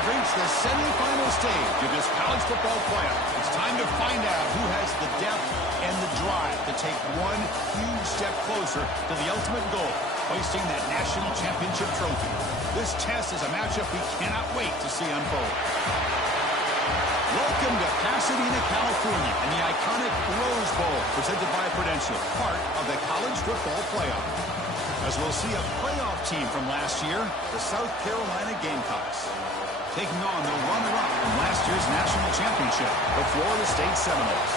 have reached the semifinal stage of this college football playoff. It's time to find out who has the depth and the drive to take one huge step closer to the ultimate goal, hoisting that national championship trophy. This test is a matchup we cannot wait to see unfold. Welcome to Pasadena, California, and the iconic Rose Bowl, presented by Prudential, part of the college football playoff. As we'll see a playoff team from last year, the South Carolina Gamecocks, taking on the runner-up from last year's national championship, the Florida State Seminoles.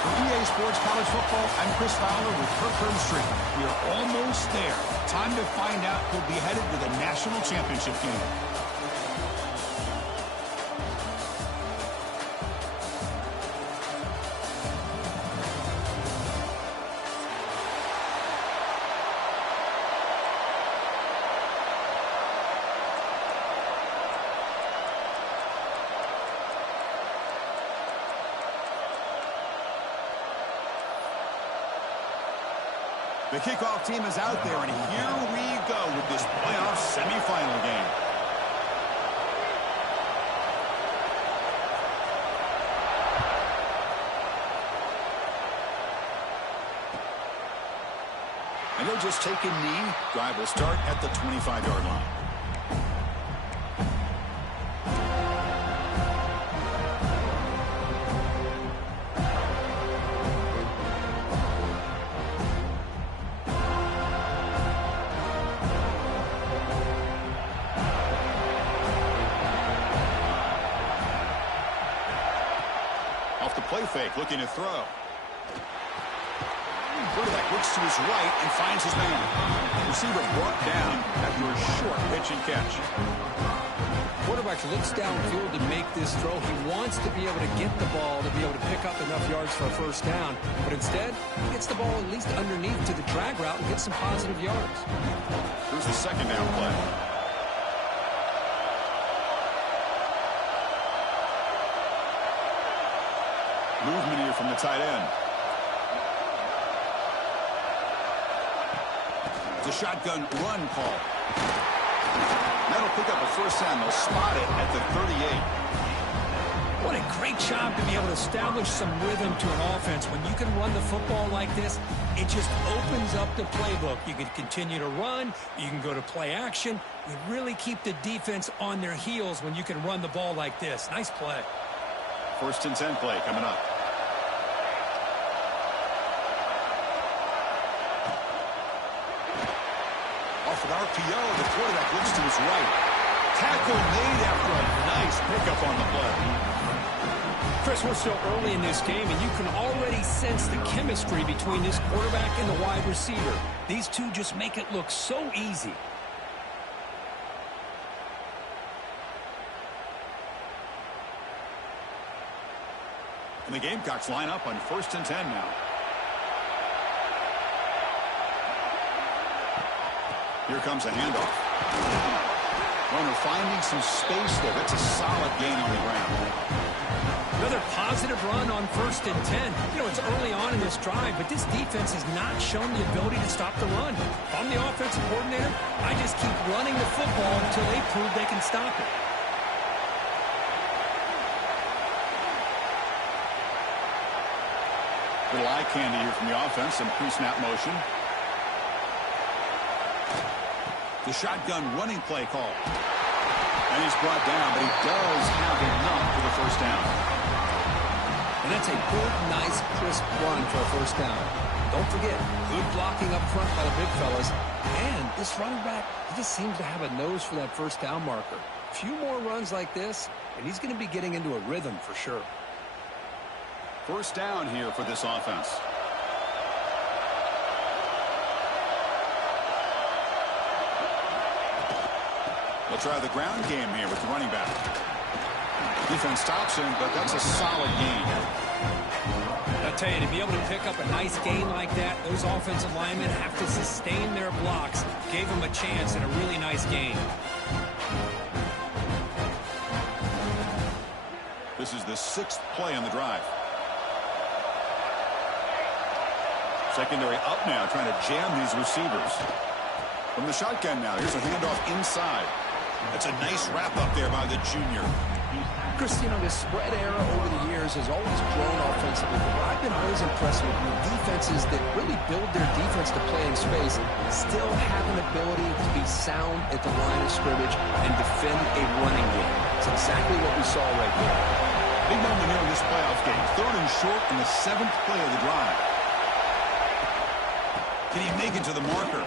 For EA Sports College Football, I'm Chris Fowler with Kirk Herbstreit. We are almost there. Time to find out who'll be headed to the national championship game. The kickoff team is out there, and here we go with this playoff semifinal game. And they'll just take a knee. Drive will start at the 25-yard line. Play fake, looking to throw. Quarterback looks to his right and finds his man. Receiver brought down after a short pitch and catch. Quarterback looks downfield to make this throw. He wants to be able to get the ball to be able to pick up enough yards for a first down, but instead, he gets the ball at least underneath to the drag route and gets some positive yards. Here's the second down play. Movement here from the tight end. It's a shotgun run call. That'll pick up a first down. They'll spot it at the 38. What a great job to be able to establish some rhythm to an offense. When you can run the football like this, it just opens up the playbook. You can continue to run. You can go to play action. You really keep the defense on their heels when you can run the ball like this. Nice play. First and 10 play coming up. Off an RPO, the quarterback looks to his right. Tackle made after a nice pickup on the play. Chris, we're still early in this game, and you can already sense the chemistry between this quarterback and the wide receiver. These two just make it look so easy. And the Gamecocks line up on first and 10 now. Here comes a handoff. Runner finding some space there. That's a solid gain on the ground. Another positive run on first and 10. You know, it's early on in this drive, but this defense has not shown the ability to stop the run. If I'm the offensive coordinator, I just keep running the football until they prove they can stop it. Little eye candy here from the offense. Some pre-snap motion. The shotgun running play call. And he's brought down, but he does have enough for the first down. And that's a good, nice, crisp run for a first down. Don't forget, good blocking up front by the big fellas. And this running back, he just seems to have a nose for that first down marker. A few more runs like this, and he's going to be getting into a rhythm for sure. First down here for this offense. They'll try the ground game here with the running back. Defense stops him, but that's a solid gain. I'll tell you, to be able to pick up a nice gain like that, those offensive linemen have to sustain their blocks. Gave him a chance and a really nice gain. This is the 6th play on the drive. Secondary up now, trying to jam these receivers. From the shotgun now, here's a handoff inside. That's a nice wrap-up there by the junior. Chris, you know, this spread era over the years has always grown offensively, but I've been always impressed with defenses that really build their defense to play in space, still have an ability to be sound at the line of scrimmage and defend a running game. It's exactly what we saw right there. Big moment here in this playoff game. 3rd and short in the 7th play of the drive. Can he make it to the marker?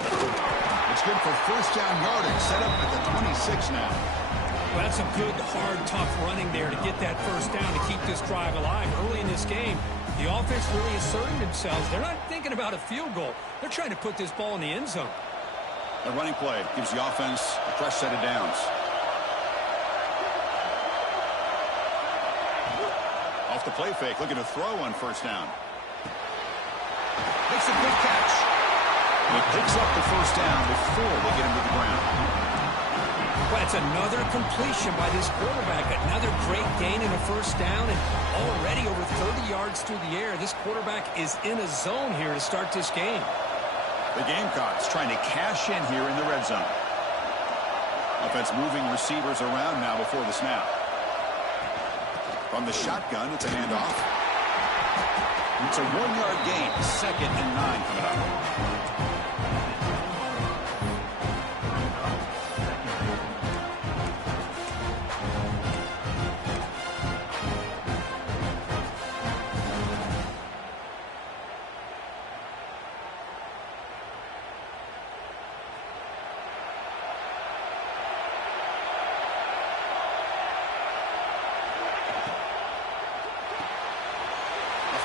It's good for first down yardage. Set up at the 26 now. Well, that's some good, hard, tough running there to get that first down to keep this drive alive. Early in this game, the offense really asserting themselves. They're not thinking about a field goal. They're trying to put this ball in the end zone. A running play gives the offense a fresh set of downs. Off the play fake, looking to throw on first down. Makes a good catch. He picks up the first down before they get him to the ground. Well, it's another completion by this quarterback. Another great gain in a first down, and already over 30 yards through the air. This quarterback is in a zone here to start this game. The Gamecocks trying to cash in here in the red zone. Offense moving receivers around now before the snap. From the shotgun, it's a handoff. It's a 1-yard gain. 2nd and 9 coming up.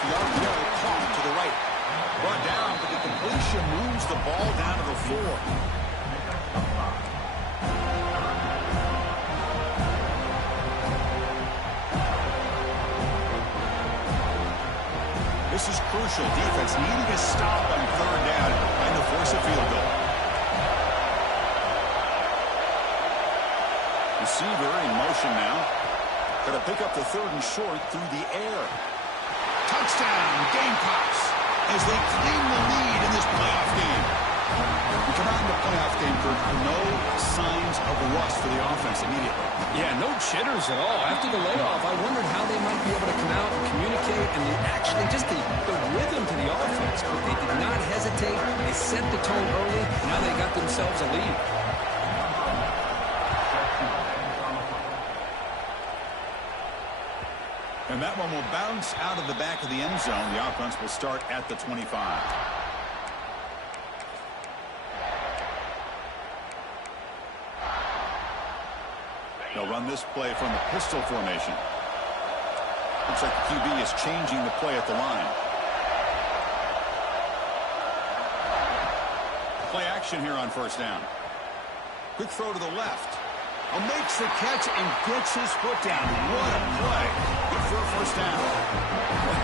The RPO caught to the right. Brought down, but the completion moves the ball down to the 4. This is crucial. Defense needing a stop on 3rd down and to force a field goal. Receiver in motion now. Going to pick up the 3rd and short through the air. Touchdown, Gamecocks, as they claim the lead in this playoff game. We come out in the playoff game for no signs of rust for the offense immediately. Yeah, no jitters at all. After the layoff, I wondered how they might be able to come out and communicate and actually just the rhythm to the offense. But they did not hesitate. They set the tone early. Now they got themselves a lead. And that one will bounce out of the back of the end zone. The offense will start at the 25. They'll run this play from the pistol formation. Looks like the QB is changing the play at the line. Play action here on first down. Quick throw to the left. Makes the catch and gets his foot down. What a play. Good for a first down.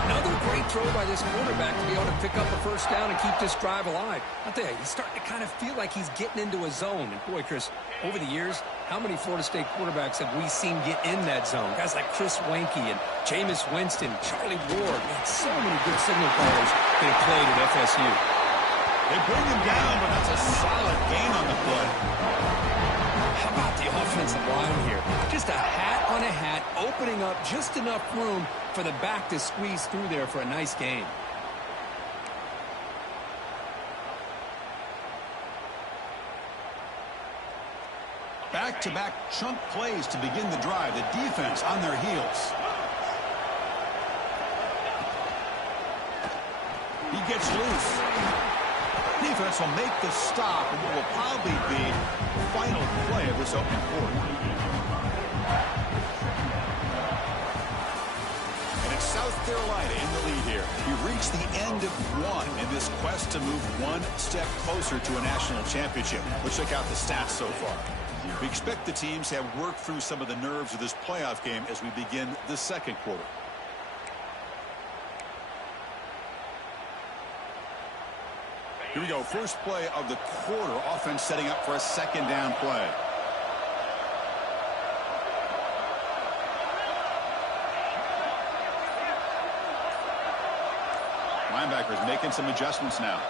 Another great throw by this quarterback to be able to pick up a first down and keep this drive alive. I'll tell you, he's starting to kind of feel like he's getting into a zone. And boy, Chris, over the years, how many Florida State quarterbacks have we seen get in that zone? Guys like Chris Weinke and Jameis Winston, Charlie Ward. Man, so many good signal callers that have played at FSU. They bring him down, but that's a solid gain on the play. How about the offensive line here? Just a hat on a hat, opening up just enough room for the back to squeeze through there for a nice gain. Back-to-back chunk plays to begin the drive. The defense on their heels. He gets loose. Defense will make the stop, and what will probably be the final play of this opening quarter. And it's South Carolina in the lead here. We've reached the end of one in this quest to move one step closer to a national championship. Let's check out the stats so far. We expect the teams have worked through some of the nerves of this playoff game as we begin the second quarter. Here we go. First play of the quarter. Offense setting up for a second down play. Linebackers making some adjustments now.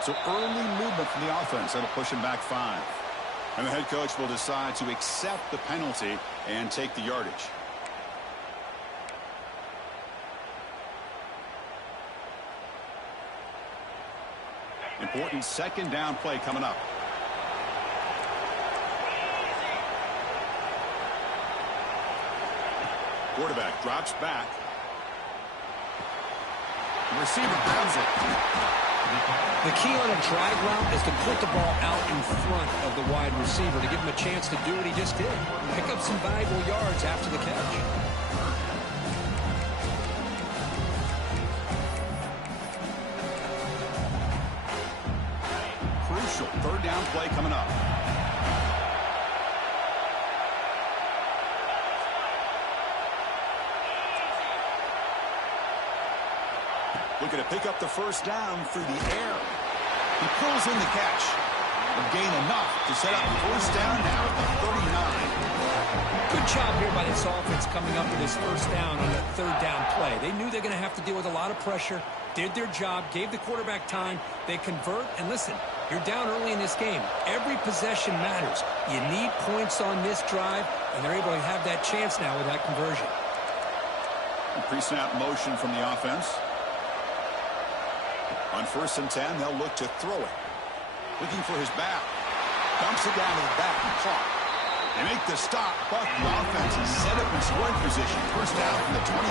So early movement from the offense. That'll push him back 5. And the head coach will decide to accept the penalty and take the yardage. Important second down play coming up. Quarterback drops back. The receiver grabs it. The key on a drag route is to put the ball out in front of the wide receiver to give him a chance to do what he just did. Pick up some valuable yards after the catch. Crucial third down play coming up. Looking to pick up the first down through the air. He pulls in the catch. And gain enough to set up first down now at the 39. Good job here by this offense coming up with this first down on that third down play. They knew they're going to have to deal with a lot of pressure, did their job, gave the quarterback time. They convert, and listen, you're down early in this game. Every possession matters. You need points on this drive, and they're able to have that chance now with that conversion. Pre-snap motion from the offense. On 1st and 10, they'll look to throw it. Looking for his back. Dumps it down to the back and caught. They make the stop, but the offense is set up in scoring position. First down from the 23.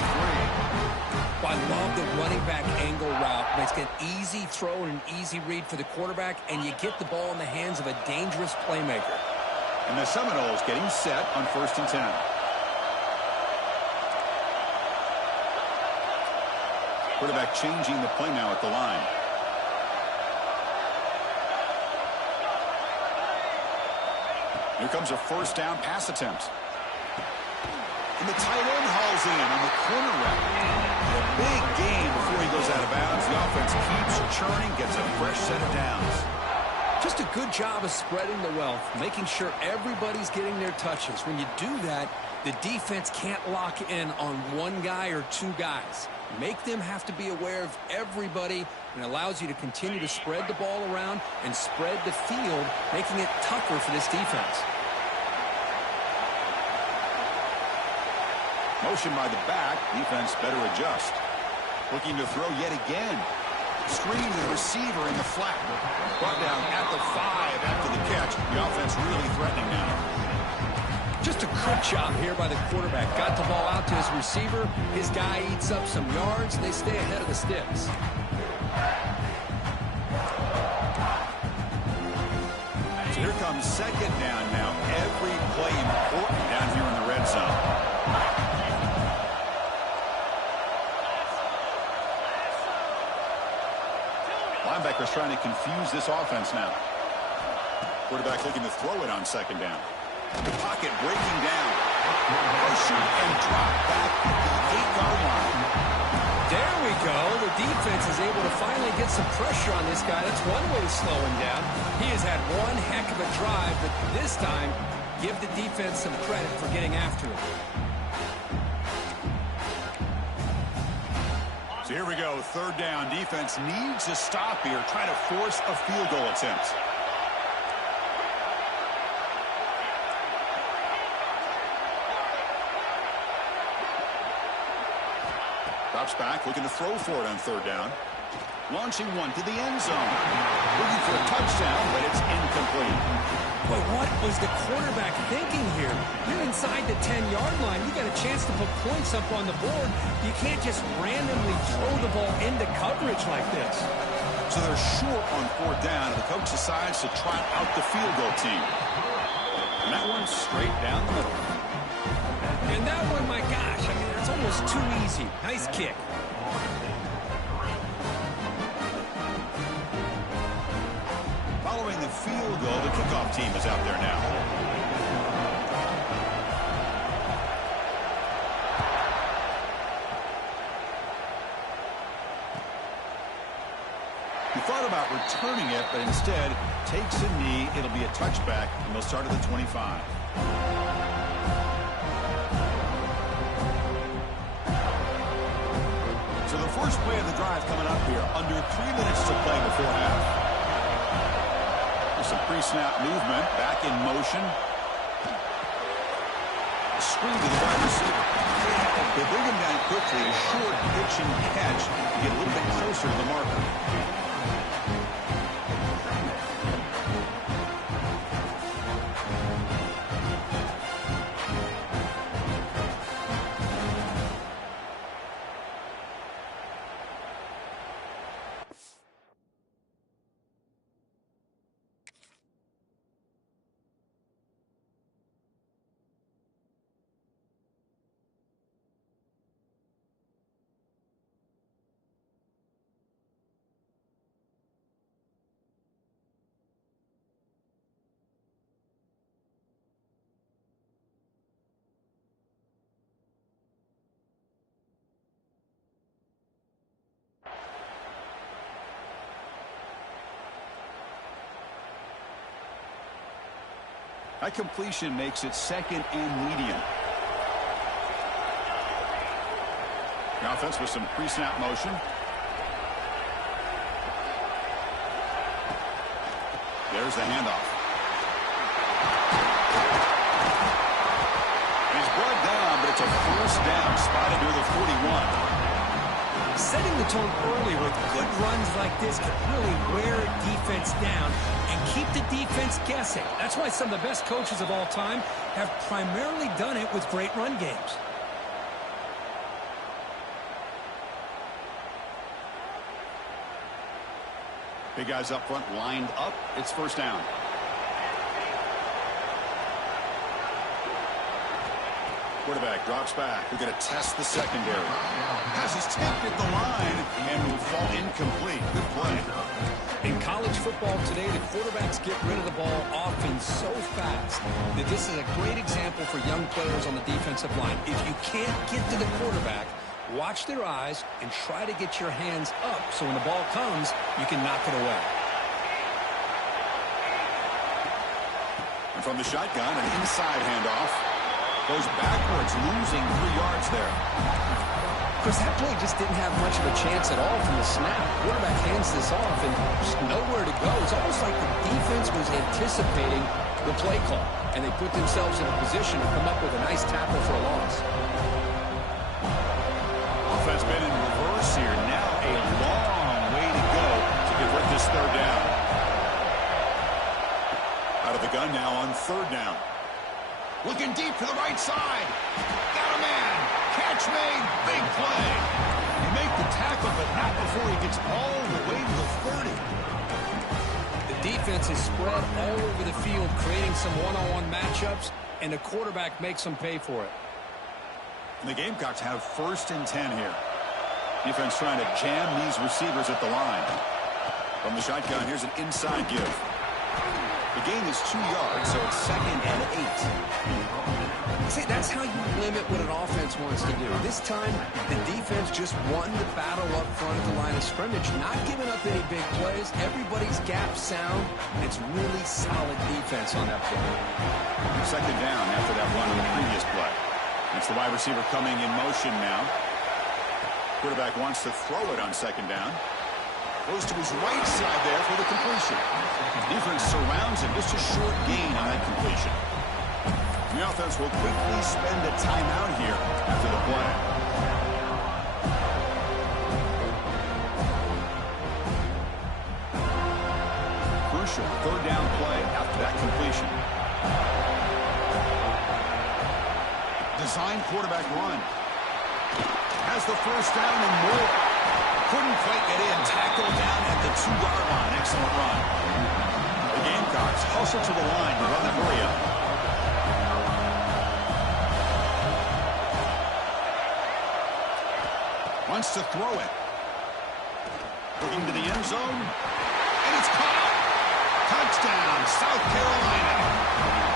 I love the running back angle route. It's an easy throw and an easy read for the quarterback, and you get the ball in the hands of a dangerous playmaker. And the Seminoles getting set on 1st and 10. Quarterback changing the play now at the line. Here comes a first down pass attempt. And the tight end hauls in on the corner route. A big gain before he goes out of bounds. The offense keeps churning, gets a fresh set of downs. Just a good job of spreading the wealth, making sure everybody's getting their touches. When you do that, the defense can't lock in on one guy or two guys. Make them have to be aware of everybody, and allows you to continue to spread the ball around and spread the field, making it tougher for this defense. Motion by the back. Defense better adjust. Looking to throw yet again. Screen to the receiver in the flat. Brought down at the 5 after the catch. The offense really threatening now. Just a good job here by the quarterback. Got the ball out to his receiver. His guy eats up some yards, and they stay ahead of the sticks. So here comes second down now. Every play important down here in the red zone. Linebackers trying to confuse this offense now. Quarterback looking to throw it on second down. The pocket breaking down. Motion and drop back at the 8-yard line. There we go. The defense is able to finally get some pressure on this guy. That's one way to slow him down. He has had one heck of a drive, but this time, give the defense some credit for getting after it. So here we go. Third down. Defense needs a stop here. Try to force a field goal attempt. Drops back, looking to throw for it on third down. Launching one to the end zone. Looking for a touchdown, but it's incomplete. But what was the quarterback thinking here? You're inside the 10-yard line. You got a chance to put points up on the board. You can't just randomly throw the ball into coverage like this. So they're short on fourth down, and the coach decides to trot out the field goal team. And that one's straight down the middle. And that one, my gosh, I mean, that's almost too easy. Nice kick. Following the field goal, the kickoff team is out there now. He thought about returning it, but instead takes a knee. It'll be a touchback, and they'll start at the 25. So the first play of the drive coming up here. Under 3 minutes to play before half. The some pre-snap movement. Back in motion. Screen to the wide receiver. They bring him down quickly. A short pitch and catch to get a little bit closer to the marker. That completion makes it second and medium. The offense with some pre-snap motion. There's the handoff. And he's brought down, but it's a first down, spotted near the 41. Setting the tone early with good runs like this can really wear a defense down and keep the defense guessing. That's why some of the best coaches of all time have primarily done it with great run games. Big guys up front lined up. It's first down. Quarterback drops back. We're going to test the secondary. Pass is tipped at the line and will fall incomplete. Good play. In college football today, the quarterbacks get rid of the ball often so fast that this is a great example for young players on the defensive line. If you can't get to the quarterback, watch their eyes and try to get your hands up so when the ball comes, you can knock it away. And from the shotgun, an inside handoff. Goes backwards, losing 3 yards there. Chris, that play just didn't have much of a chance at all from the snap. Quarterback hands this off and just nowhere to go. It's almost like the defense was anticipating the play call, and they put themselves in a position to come up with a nice tackle for a loss. Offense been in reverse here. Now a long way to go to convert this third down. Out of the gun now on third down. Looking deep to the right side. Got a man. Catch made. Big play. You make the tackle, but not before he gets all the way to the 30. The defense is spread all over the field, creating some one-on-one matchups, and the quarterback makes them pay for it. And the Gamecocks have first and 10 here. Defense trying to jam these receivers at the line. From the shotgun, here's an inside give. The gain is 2 yards, so it's second and 8. See, that's how you limit what an offense wants to do. This time, the defense just won the battle up front at the line of scrimmage, not giving up any big plays. Everybody's gap sound. It's really solid defense on that play. Second down after that run on the previous play. That's the wide receiver coming in motion now. Quarterback wants to throw it on second down. Goes to his right side there for the completion. Defense surrounds him. Just a short gain on that completion. The offense will quickly spend a timeout here after the play. Crucial third down play after that completion. Design quarterback run. Has the first down and more. Couldn't quite get in. Tackled down at the 2-yard line. Excellent run. The Gamecocks hustle to the line to run the hurry up. Wants to throw it. Looking to the end zone. And it's caught. Touchdown, South Carolina.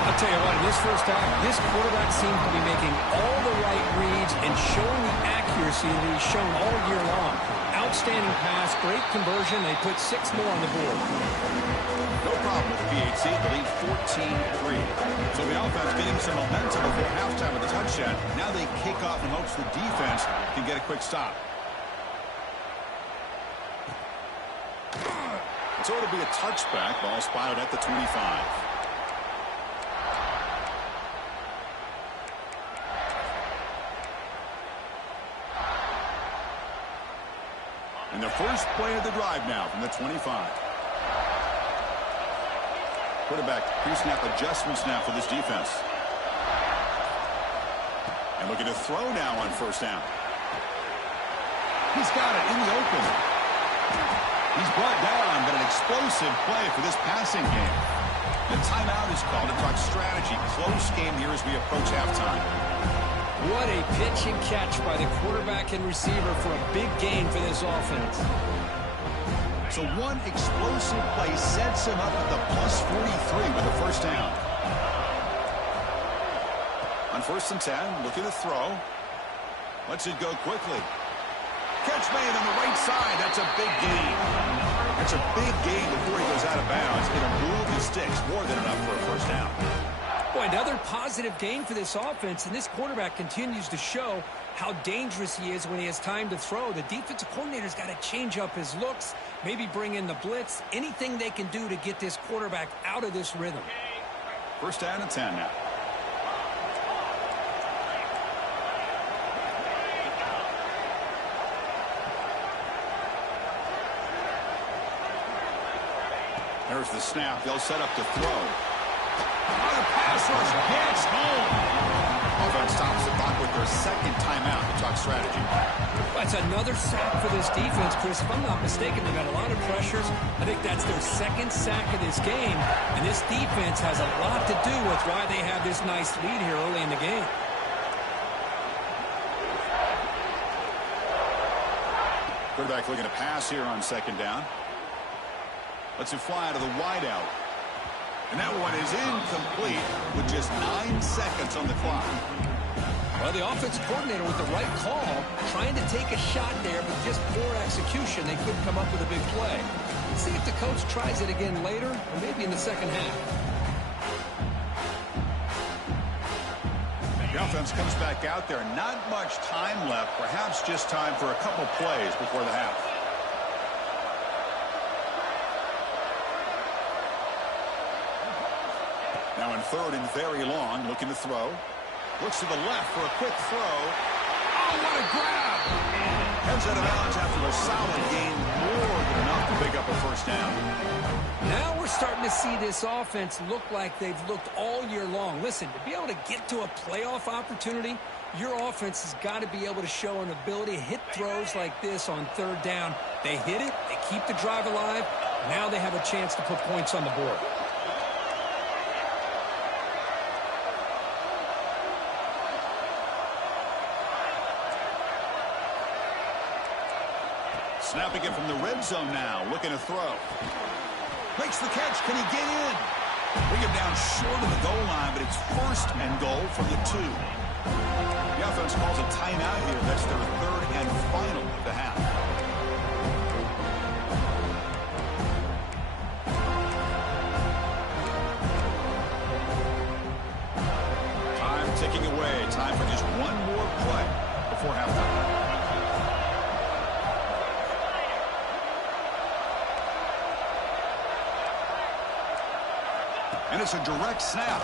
I'll tell you what, in this first half, this quarterback seems to be making all the right reads and showing the accuracy that he's shown all year long. Outstanding pass, great conversion. They put 6 more on the board. No problem with the PHC. The lead 14-3. So the offense getting some momentum before halftime with a touchdown. Now they kick off in hopes the defense can get a quick stop. So it'll be a touchback. Ball spotted at the 25. And the first play of the drive now from the 25. Quarterback pre-snap adjustments now for this defense. And looking to throw now on first down. He's got it in the open. He's brought down, but an explosive play for this passing game. The timeout is called to talk strategy. Close game here as we approach halftime. What a pitch and catch by the quarterback and receiver for a big gain for this offense. So one explosive play sets him up at the plus 43 with a first down. On 1st and 10, looking to throw. Lets it go quickly. Catch made on the right side. That's a big gain. That's a big gain before he goes out of bounds. It'll move the sticks more than enough for a first down. Boy, another positive gain for this offense, and this quarterback continues to show how dangerous he is when he has time to throw. The defensive coordinator's got to change up his looks, maybe bring in the blitz, anything they can do to get this quarterback out of this rhythm. First down and 10 now. There's the snap. They'll set up to throw. Oh, the pass rush gets home. Offense stops the clock with their second timeout to talk strategy. That's another sack for this defense, Chris. If I'm not mistaken, they've got a lot of pressures. I think that's their second sack of this game. And this defense has a lot to do with why they have this nice lead here early in the game. Quarterback looking to pass here on second down. Lets it fly out of the wideout. And that one is incomplete with just 9 seconds on the clock. Well, the offensive coordinator with the right call, trying to take a shot there, but just poor execution. They couldn't come up with a big play. Let's see if the coach tries it again later, or maybe in the second half. The offense comes back out there. Not much time left. Perhaps just time for a couple plays before the half. Now in 3rd and very long, looking to throw. Looks to the left for a quick throw. Oh, what a grab! Heads out of bounds after a solid gain, more than enough to pick up a first down. Now we're starting to see this offense look like they've looked all year long. Listen, to be able to get to a playoff opportunity, your offense has got to be able to show an ability to hit throws like this on 3rd down. They hit it, they keep the drive alive. Now they have a chance to put points on the board. Snapping it from the red zone now, looking to throw. Makes the catch. Can he get in? Bring him down short of the goal line, but it's 1st and goal from the 2. The offense calls a timeout here. That's their 3rd and final of the half. Time ticking away. Time for just one more play before halftime. And it's a direct snap.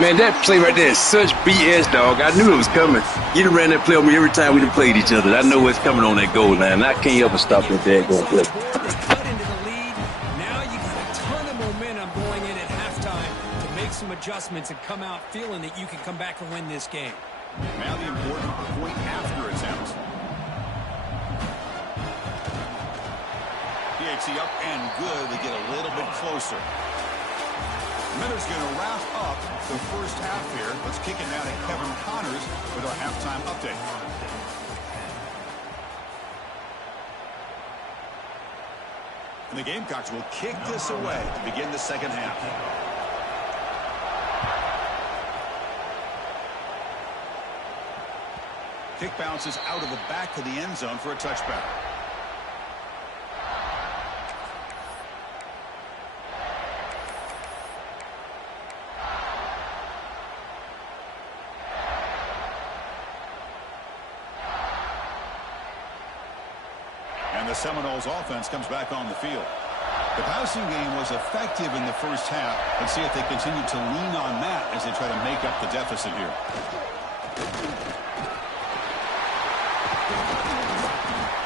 Man, that play right there is such BS, dog. I knew it was coming. You done ran that play on me every time we done played each other. I know what's coming on that goal line. I can't ever stop that daggone play. Cut into the lead. Now you got a ton of momentum going in at halftime to make some adjustments and come out feeling that you can come back and win this game. Now the important point after attempt. PHC up and good to get a little bit closer. Miller's going to wrap up the first half here. Let's kick it now to Kevin Connors with our halftime update. And the Gamecocks will kick this away to begin the second half. Kick bounces out of the back of the end zone for a touchback. the Seminoles offense comes back on the field. The passing game was effective in the first half. Let's see if they continue to lean on that as they try to make up the deficit here.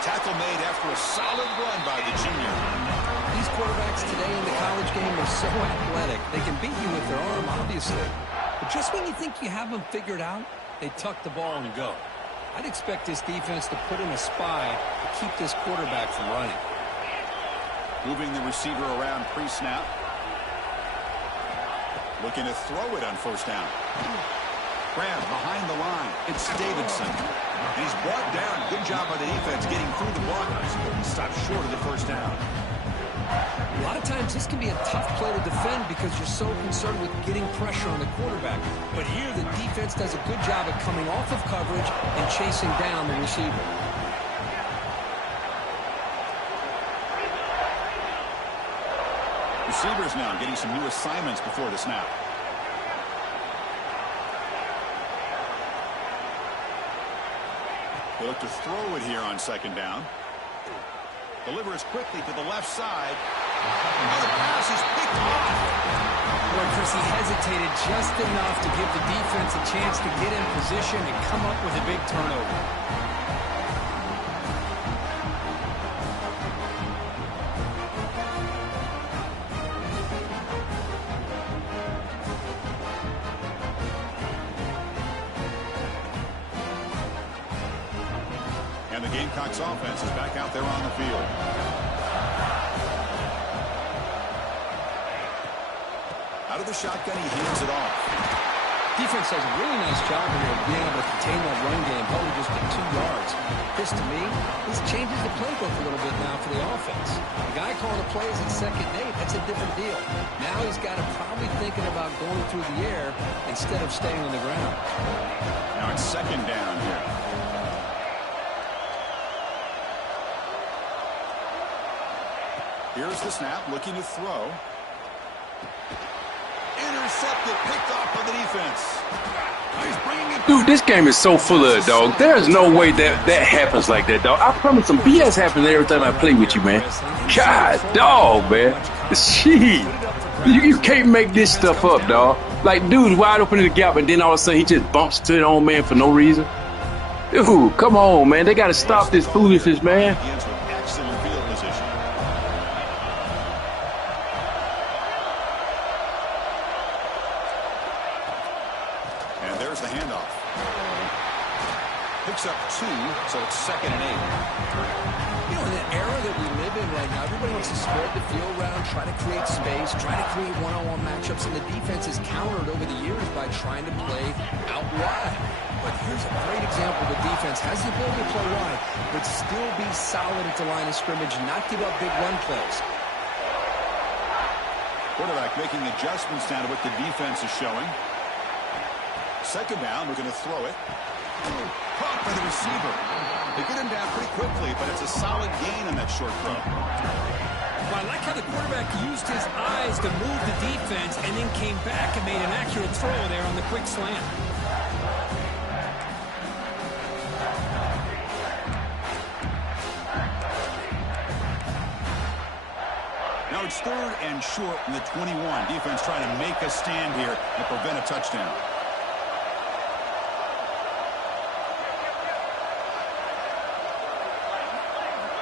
Tackle made after a solid run by the junior. These quarterbacks today in the college game are so athletic. They can beat you with their arm, obviously. But just when you think you have them figured out, they tuck the ball and go. I'd expect this defense to put in a spy to keep this quarterback from running. Moving the receiver around pre-snap. Looking to throw it on first down. Grab behind the line. It's Davidson. And he's brought down. Good job by the defense getting through the blockers. He stopped short of the first down. A lot of times this can be a tough play to defend because you're so concerned with getting pressure on the quarterback. But here the defense does a good job of coming off of coverage and chasing down the receiver. Receivers now getting some new assignments before the snap. They look to throw it here on second down. Delivers quickly to the left side. Now the pass is picked off. Boy, Chris, he hesitated just enough to give the defense a chance to get in position and come up with a big turnover. And the Gamecocks offense is back out there on the field. Out of the shotgun, he hands it off. Defense does a really nice job here of being able to contain that run game, probably just at 2 yards. This, to me, this changes the playbook a little bit now for the offense. The guy calling the plays at 2nd and 8, that's a different deal. Now he's got to probably thinking about going through the air instead of staying on the ground. Now it's 2nd down here. Here's the snap, looking to throw. Intercepted, picked off by the defense. He's bringing it. Dude, this game is so full of it, dog. There's no way that happens like that, dog. I promise some BS happens every time I play with you, man. God, dog, man. Shit. You can't make this stuff up, dog. Like, dude, wide open in the gap, and then all of a sudden he just bumps to the old man for no reason. Dude, come on, man. They got to stop this foolishness, man. Excellent field position. And there's the handoff. Picks up 2, so it's 2nd and 8. You know, in the era that we live in right now, everybody wants to spread the field around, try to create space, try to create one-on-one matchups, and the defense is countered over the years by trying to play out wide. But here's a great example. The defense has the ability to play wide, but still be solid at the line of scrimmage and not give up big run plays. Quarterback making adjustments down to what the defense is showing. 2nd down, we're going to throw it. Caught by the receiver. They get him down pretty quickly, but it's a solid gain on that short throw. Well, I like how the quarterback used his eyes to move the defense and then came back and made an accurate throw there on the quick slant. Now it's 3rd and short in the 21. Defense trying to make a stand here and prevent a touchdown.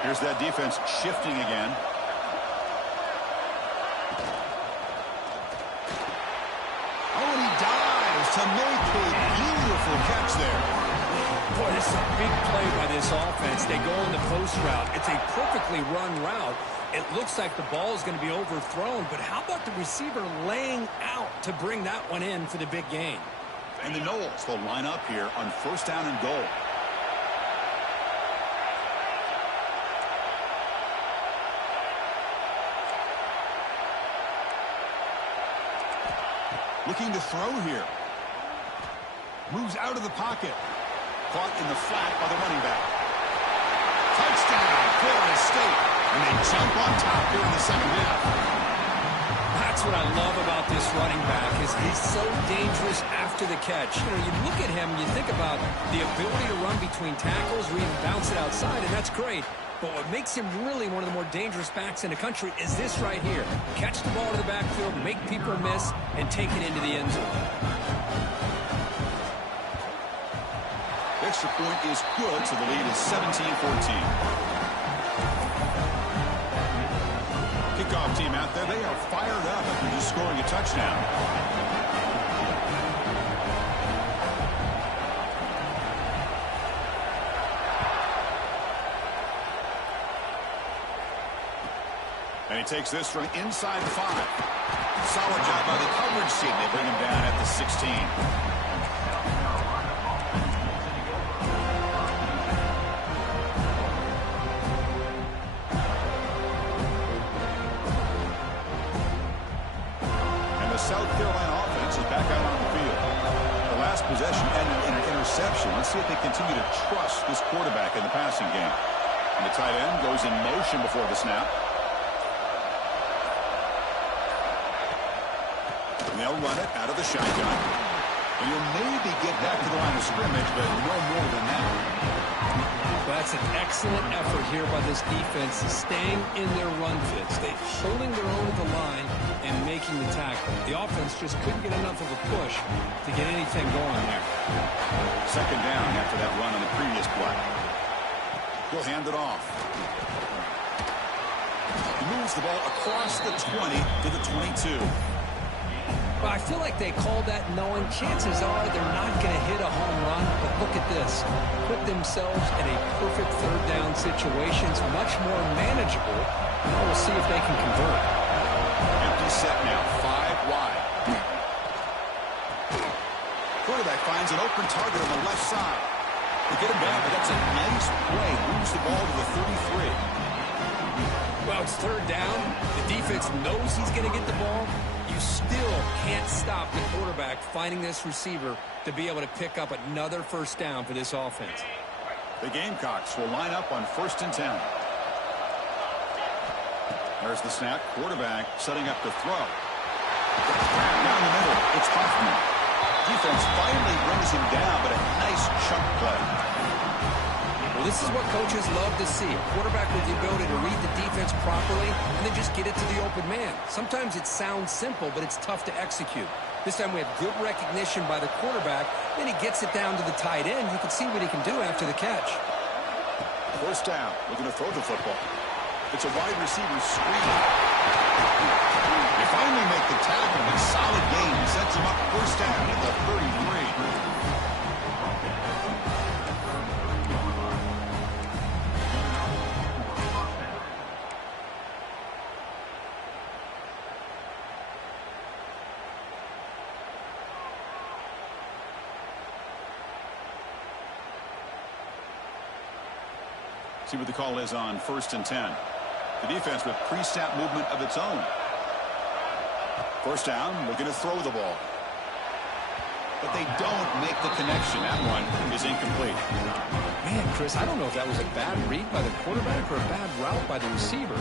Here's that defense shifting again. Oh, and he dives to make a beautiful catch there. Boy, this is a big play by this offense. They go in the post route. It's a perfectly run route. It looks like the ball is going to be overthrown, but how about the receiver laying out to bring that one in for the big gain? And the Noles will line up here on 1st down and goal. Looking to throw here. Moves out of the pocket. Caught in the flat by the running back. Touchdown, Florida State. And they jump on top here in the 2nd half. That's what I love about this running back is he's so dangerous after the catch. You know, you look at him, you think about the ability to run between tackles or even bounce it outside, and that's great. But what makes him really one of the more dangerous backs in the country is this right here. Catch the ball to the backfield, make people miss, and take it into the end zone. Extra point is good, so the lead is 17-14. Kickoff team out there, they are fired up after just scoring a touchdown. And he takes this from inside the 5. Solid job by the coverage team. They bring him down at the 16. And the South Carolina offense is back out on the field. The last possession ended in an interception. Let's see if they continue to trust this quarterback in the passing game. And the tight end goes in motion before the snap. They'll run it out of the shotgun. And you'll maybe get back to the line of scrimmage, but no more than that. Well, that's an excellent effort here by this defense, staying in their run fits. They're holding their own at the line and making the tackle. The offense just couldn't get enough of a push to get anything going there. Second down after that run on the previous play. He'll hand it off. He moves the ball across the 20 to the 22. Well, I feel like they called that knowing chances are they're not going to hit a home run. But look at this. Put themselves in a perfect third down situation. It's much more manageable. Now we'll see if they can convert. Empty set now. 5 wide. Quarterback finds an open target on the left side. They get him down, but that's a nice play. Moves the ball to the 33. Well, it's third down. The defense knows he's going to get the ball. You still can't stop the quarterback finding this receiver to be able to pick up another first down for this offense. The Gamecocks will line up on 1st and 10. There's the snap. Quarterback setting up to throw. Down the middle. It's Hoffman. Defense finally brings him down, but a nice chunk play. Well, this is what coaches love to see. A quarterback with the ability to read the defense properly and then just get it to the open man. Sometimes it sounds simple, but it's tough to execute. This time we have good recognition by the quarterback. Then he gets it down to the tight end. You can see what he can do after the catch. First down. Looking to throw the football. It's a wide receiver screen. They finally make the tackle. A solid gain. Sets him up first down at the 33. See what the call is on 1st and 10. The defense with pre-snap movement of its own. First down, looking to throw the ball. But they don't make the connection. That one is incomplete. Man, Chris, I don't know if that was a bad read by the quarterback or a bad route by the receiver.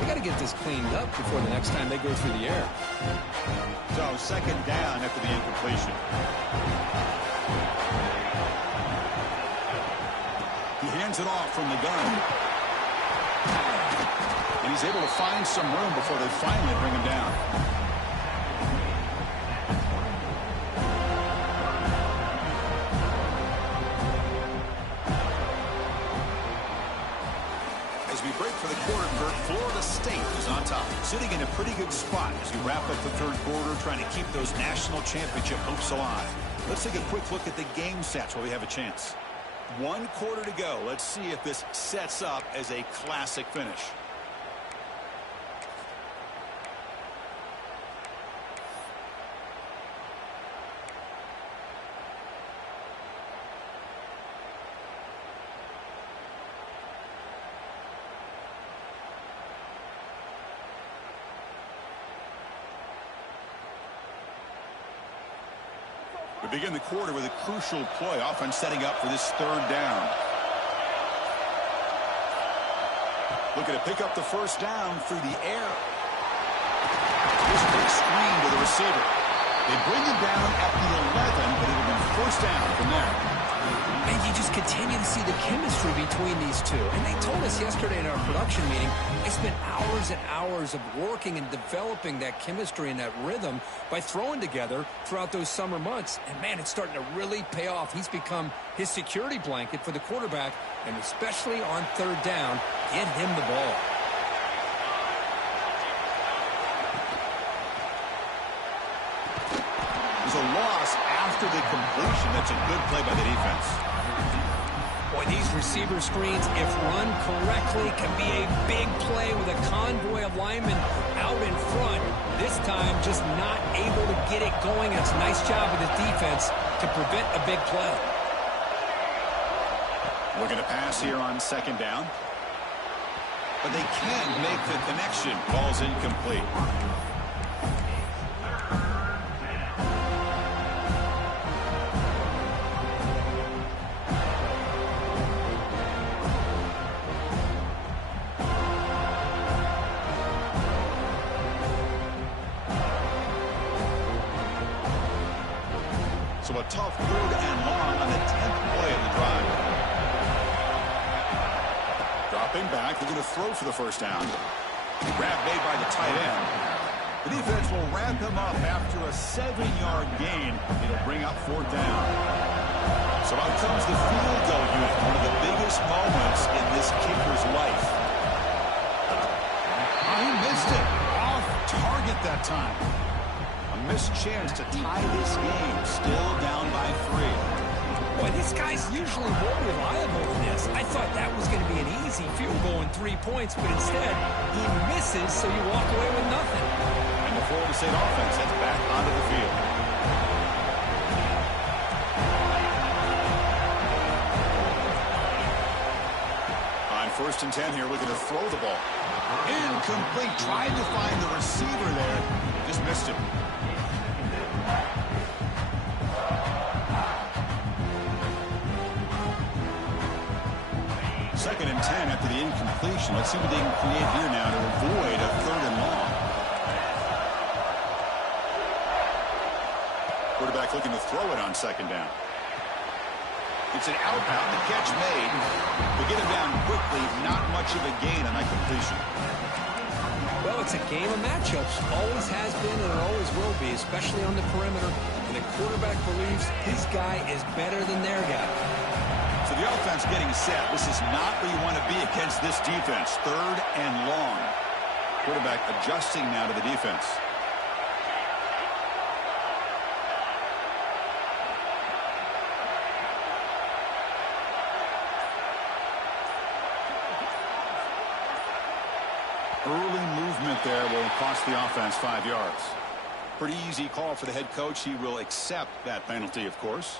They got to get this cleaned up before the next time they go through the air. So, second down after the incompletion. He hands it off from the gun. And he's able to find some room before they finally bring him down. As we break for the quarter, Florida State is on top, sitting in a pretty good spot as we wrap up the third quarter, trying to keep those national championship hopes alive. Let's take a quick look at the game stats while we have a chance. 1 quarter to go. Let's see if this sets up as a classic finish. We begin the quarter with a crucial play. Offense setting up for this third down. Looking to pick up the first down through the air. This big screen to the receiver. They bring him down at the 11, but it'll be first down from there. And you just continue to see the chemistry between these two. And they told us yesterday in our production meeting, they spent hours and hours of working and developing that chemistry and that rhythm by throwing together throughout those summer months. And, man, it's starting to really pay off. He's become his security blanket for the quarterback, and especially on third down, get him the ball. There's a loss after the completion. That's a good play by the defense. Boy, these receiver screens, if run correctly, can be a big play with a convoy of linemen out in front. This time, just not able to get it going. It's a nice job of the defense to prevent a big play. Looking to pass here on second down. But they can't make the connection. Ball's incomplete. So a tough 3rd and long on the 10th play of the drive. Dropping back, they're going to throw for the first down. Grab made by the tight end. The defense will wrap him up after a 7-yard gain. It'll bring up 4th down. So out comes the field goal unit, one of the biggest moments in this kicker's life. Oh, he missed it. Off target that time. A missed chance to tie this game, still down by 3. Boy, this guy's usually more reliable than this. I thought that was going to be an easy field goal in 3 points, but instead, he misses, so you walk away with nothing. And the Florida State offense heads back onto the field. On 1st and 10 here, looking to throw the ball. Incomplete. Tried to find the receiver there. Just missed him. Second and 10 after the incompletion. Let's see what they can create here now to avoid a 3rd and long. Quarterback looking to throw it on second down. It's an outbound. The catch made. They get him down quickly. Not much of a gain on that completion. Well, it's a game of matchups. Always has been and it always will be, especially on the perimeter. And the quarterback believes his guy is better than their guy. So the offense getting set. This is not where you want to be against this defense. 3rd and long. Quarterback adjusting now to the defense. Early movement there will cost the offense 5 yards. Pretty easy call for the head coach. He will accept that penalty, of course.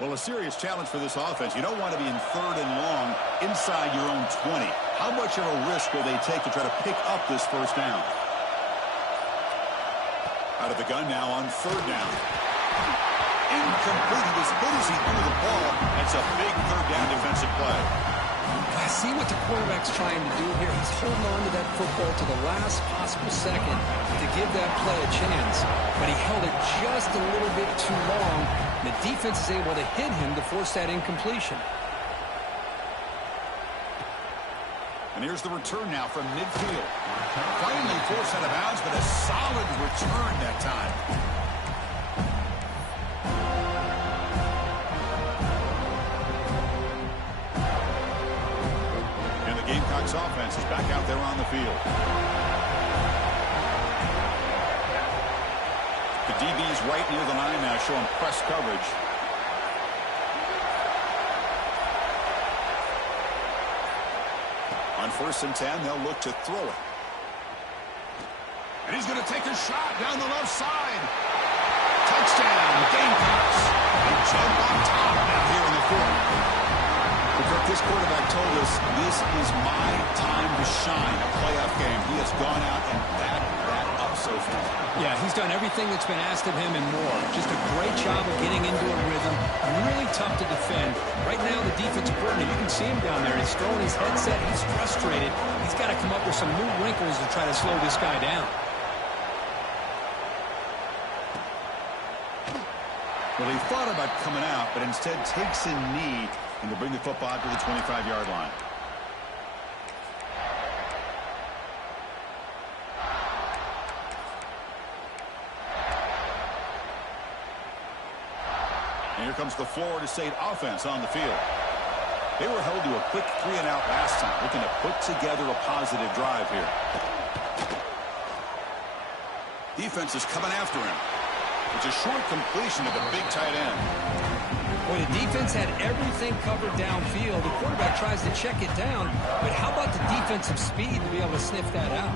Well, a serious challenge for this offense. You don't want to be in 3rd and long inside your own 20. How much of a risk will they take to try to pick up this first down? Out of the gun now on 3rd down. Incomplete. He was hit as he threw the ball. That's a big 3rd down defensive play. I see what the quarterback's trying to do here. He's holding on to that football to the last possible second to give that play a chance. But he held it just a little bit too long. The defense is able to hit him to force that incompletion. And here's the return now from midfield. Finally forced out of bounds, but a solid return that time. And the Gamecocks offense is back out there on the field. The DB's right near the line now, showing press coverage. On 1st and 10, they'll look to throw it. And he's going to take a shot down the left side. Touchdown, Gamecocks. They jump on top now here in the 4th. But this quarterback told us this is my time to shine, a playoff game. He has gone out and backed that up so far. Yeah, he's done everything that's been asked of him and more. Just a great job of getting into a rhythm. Really tough to defend. Right now, the defensive coordinator, you can see him down there. He's throwing his headset. He's frustrated. He's got to come up with some new wrinkles to try to slow this guy down. Well, he thought about coming out, but instead takes a knee and will bring the football out to the 25-yard line. And here comes the Florida State offense on the field. They were held to a quick 3-and-out last time, looking to put together a positive drive here. Defense is coming after him. It's a short completion to the big tight end. Well, the defense had everything covered downfield. The quarterback tries to check it down, but how about the defensive speed to be able to sniff that out?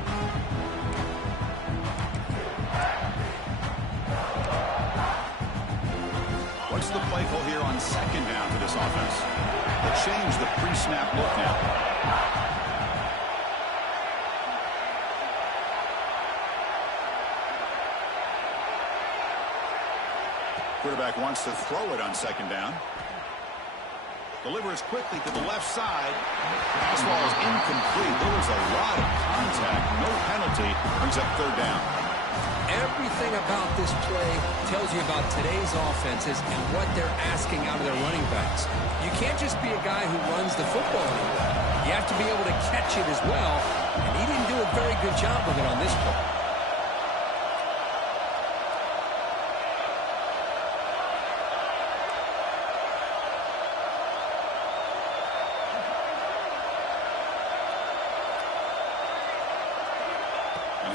What's the play call here on second down for this offense? They'll change the pre-snap look now. Quarterback wants to throw it on second down. Delivers quickly to the left side. Pass ball is incomplete. There was a lot of contact. No penalty. Brings up third down. Everything about this play tells you about today's offenses and what they're asking out of their running backs. You can't just be a guy who runs the football anyway. You have to be able to catch it as well, and he didn't do a very good job of it on this play.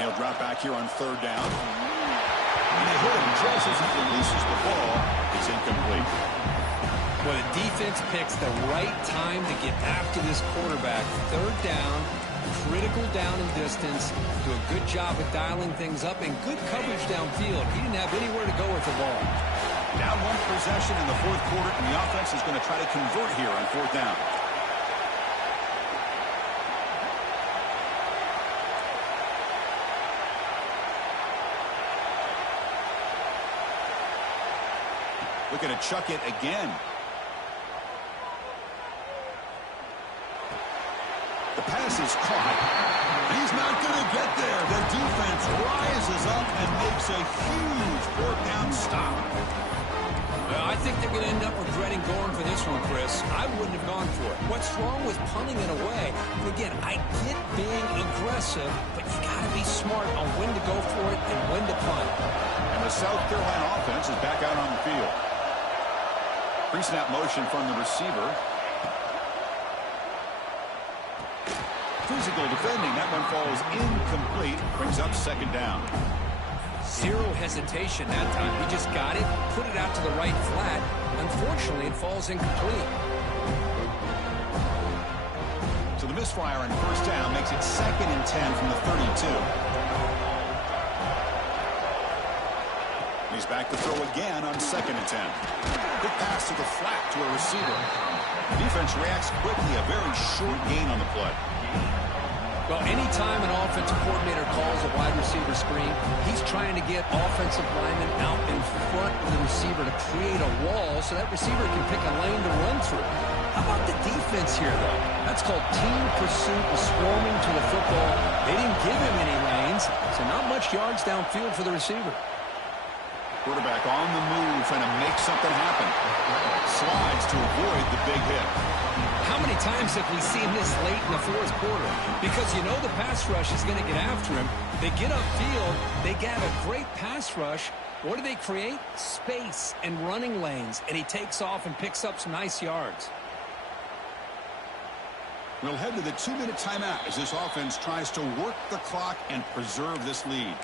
He'll drop back here on third down. And they hit him just as he releases the ball. It's incomplete. Well, the defense picks the right time to get after this quarterback. Third down, critical down and distance. Do a good job of dialing things up and good coverage downfield. He didn't have anywhere to go with the ball. Down one possession in the fourth quarter, and the offense is going to try to convert here on fourth down. Looking to chuck it again. The pass is caught. He's not going to get there. The defense rises up and makes a huge fourth down stop. Well, I think they're going to end up regretting going for this one, Chris. I wouldn't have gone for it. What's wrong with punting it away? And again, I get being aggressive, but you got to be smart on when to go for it and when to punt. And the South Carolina offense is back out on the field. Pre-snap motion from the receiver. Physical defending. That one falls incomplete. Brings up second down. Zero hesitation that time. He just got it, put it out to the right flat. Unfortunately, it falls incomplete. So the misfire on first down makes it 2nd and 10 from the 32. He's back to throw again on 2nd and 10. Quick pass to the flat to a receiver. The defense reacts quickly. A very short gain on the play. Well, anytime an offensive coordinator calls a wide receiver screen, he's trying to get offensive linemen out in front of the receiver to create a wall so that receiver can pick a lane to run through. How about the defense here, though? That's called team pursuit and swarming to the football. They didn't give him any lanes, so not much yards downfield for the receiver. Quarterback on the move, trying to make something happen. Slides to avoid the big hit. How many times have we seen this late in the fourth quarter? Because you know the pass rush is going to get after him. They get upfield. They get a great pass rush. What do they create? Space and running lanes. And he takes off and picks up some nice yards. We'll head to the 2-minute timeout as this offense tries to work the clock and preserve this lead.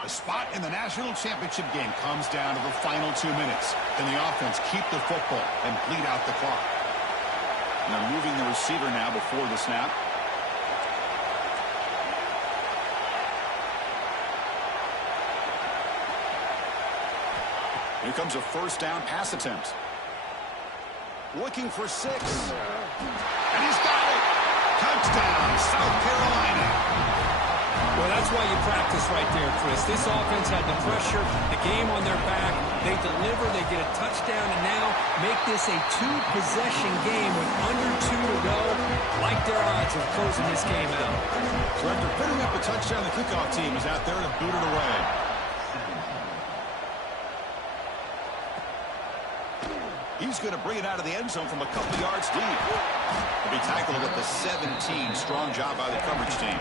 The spot in the national championship game comes down to the final 2 minutes. Can the offense keep the football and bleed out the clock? And they're moving the receiver now before the snap. Here comes a first down pass attempt. Looking for 6. And he's got it. Touchdown, South Carolina. Well, that's why you practice right there, Chris. This offense had the pressure, the game on their back. They deliver, they get a touchdown, and now make this a 2-possession game with under 2 to go. Like their odds of closing this game out. So after putting up a touchdown, the kickoff team is out there to boot it away. He's going to bring it out of the end zone from a couple yards deep. He'll be tackled at the 17. Strong job by the coverage team.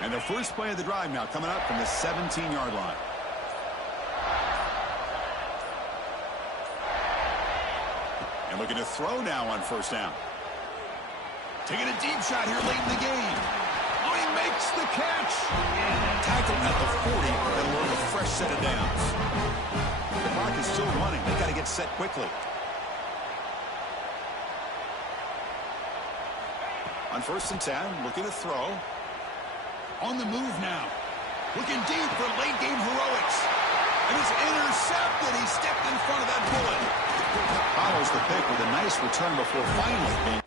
And the first play of the drive now coming up from the 17-yard line. And looking to throw now on first down. Taking a deep shot here late in the game. Oh, he makes the catch. Tackled at the 40. That'll earn a fresh set of downs. The clock is still running. They've got to get set quickly. On first and 10, looking to throw. On the move now. Looking deep for late game heroics. And it's intercepted. He stepped in front of that bullet. Follows the pick with a nice return before finally being